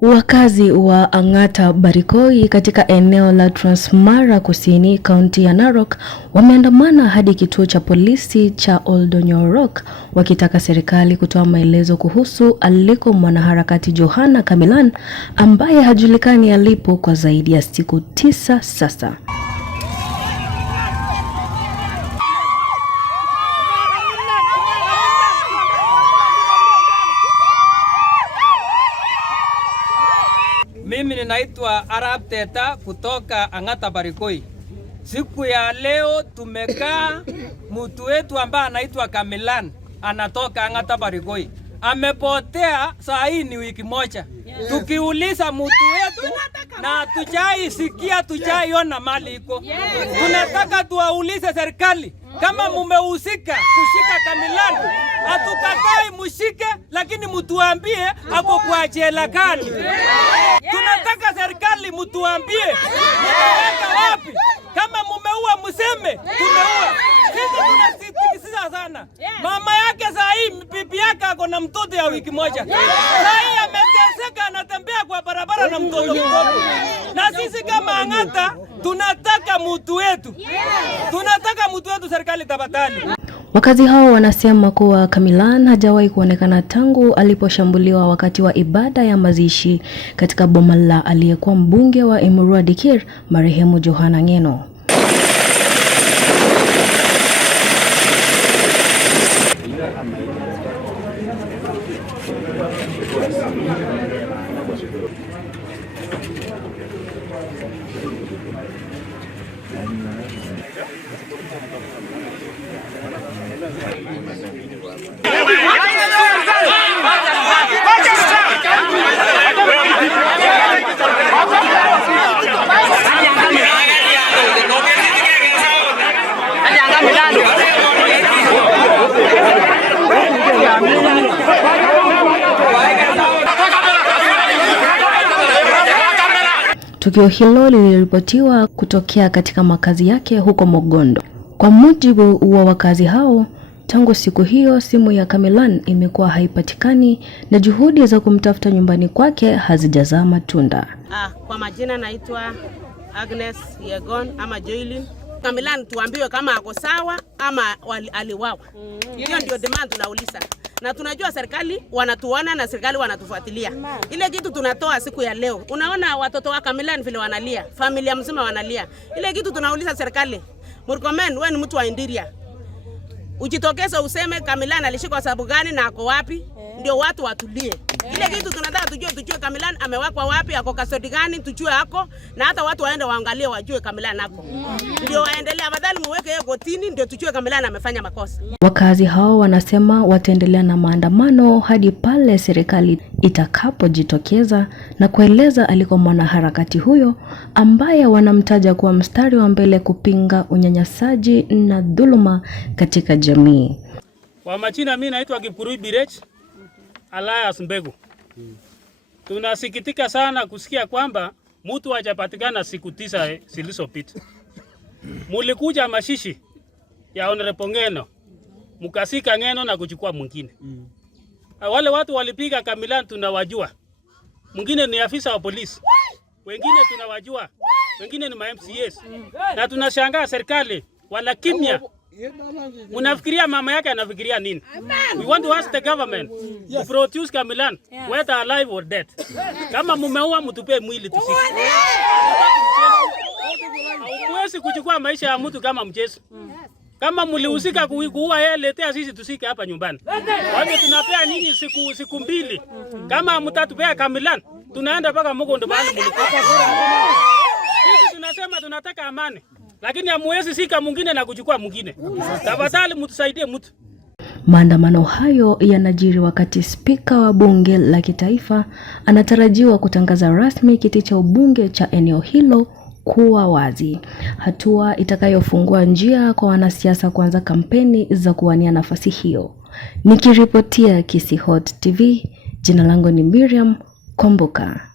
Wakazi wa Ang'ata Barikoi katika eneo la Transmara Kusini, kaunti ya Narok, wameandamana hadi kituo cha polisi cha Oldonyorok wakitaka serikali kutoa maelezo kuhusu aliko mwanaharakati Johana Kamilan ambaye hajulikani alipo kwa zaidi ya siku 9 sasa. Mimi ninaitwa Arab Teta kutoka Ang'ata Barikoi. Siku ya leo tumekaa, mtu wetu ambaye anaitwa Kamilan anatoka Ang'ata Barikoi amepotea. Saa hii ni wiki moja. Tukiuliza mtu wetu na tujaisikia, tujaiona mali iko. Tunataka tuwaulize serikali kama mumehusika kushika Kamilan. Hatukatai mushike, lakini mtuambie ako kwa jela gani. Tunataka serikali mtuambie mtaweka wapi. Kama mumeua museme tumeua. Sisi tunasitikisa sana. Mama yake saa hii, bibi yake ako na mtoto ya wiki moja. Saa hii ameteseka, anatembea kwa barabara na mtoto mdogo. Na sisi kama Ang'ata tunataka mtu wetu. Tunataka mtu wetu, serikali tafadhali. Wakazi hao wanasema kuwa Kamilan hajawahi kuonekana tangu aliposhambuliwa wakati wa ibada ya mazishi katika boma la aliyekuwa mbunge wa Emurua Dikir, marehemu Johana Ng'eno. Tukio hilo liliripotiwa kutokea katika makazi yake huko Mogondo. Kwa mujibu wa wakazi hao, tangu siku hiyo simu ya Kamilan imekuwa haipatikani na juhudi za kumtafuta nyumbani kwake hazijazaa matunda. Kwa majina naitwa Agnes Yegon ama Joylin. Kamilan tuambiwe kama ako sawa ama aliwawa. Hiyo ndio demand tunauliza. Na tunajua serikali wanatuona na serikali wanatufuatilia. Ile kitu tunatoa siku ya leo. Unaona watoto wa Kamilan vile wanalia, familia mzima wanalia. Ile kitu tunauliza serikali. Murkomen, wewe ni mtu wa Indiria. Ujitokeze useme Kamilan alishikwa sababu gani na ako wapi? Ndio watu watulie. Ile kitu tunataka tujue Kamilan amewekwa wapi, ako custody gani, tujue hako, na hata watu waende waangalie wajue Kamilan hako. Ndio waendelee, afadhali muweke yeye kotini ndio tujue Kamilan amefanya makosa. Wakazi hao wanasema wataendelea na maandamano hadi pale serikali itakapojitokeza na kueleza aliko mwanaharakati huyo ambaye wanamtaja kuwa mstari wa mbele kupinga unyanyasaji na dhuluma katika jamii. Kwa majina mimi naitwa Kipkurui Birech Alias Mbegu. Tunasikitika sana kusikia kwamba mtu hajapatikana siku 9 zilizopita. Mulikuja mashishi ya Honorable Ng'eno, mukasika Ng'eno na kuchukua mwingine. Wale watu walipiga Kamilan tunawajua. Mwingine ni afisa wa polisi. Wengine tunawajua. Wengine ni ma-MCAs. Na tunashangaa serikali wala kimya. Munafikiria mama yake anafikiria nini? We want to ask the government to produce Kamilan, whether alive or dead. Kama mumeua mtupe mwili tusiki. Huwezi kuchukua maisha ya mtu kama mchezo. Kama mlihusika kuua yeye, letea sisi tusike hapa nyumbani. Kwa hivyo tunapea nyinyi siku 2. Kama mtatupea Kamilan, tunaenda mpaka Mogondo bali mlikuwa. Sisi tunasema tunataka amani. Lakini hamuwezi sika mwingine na kuchukua mwingine. Tafadhali mtusaidie mtu. Maandamano hayo yanajiri wakati spika wa bunge la kitaifa anatarajiwa kutangaza rasmi kiti cha ubunge cha eneo hilo kuwa wazi. Hatua itakayofungua njia kwa wanasiasa kuanza kampeni za kuwania nafasi hiyo. Nikiripotia Kisii Hot TV, jina langu ni Miriam Komboka.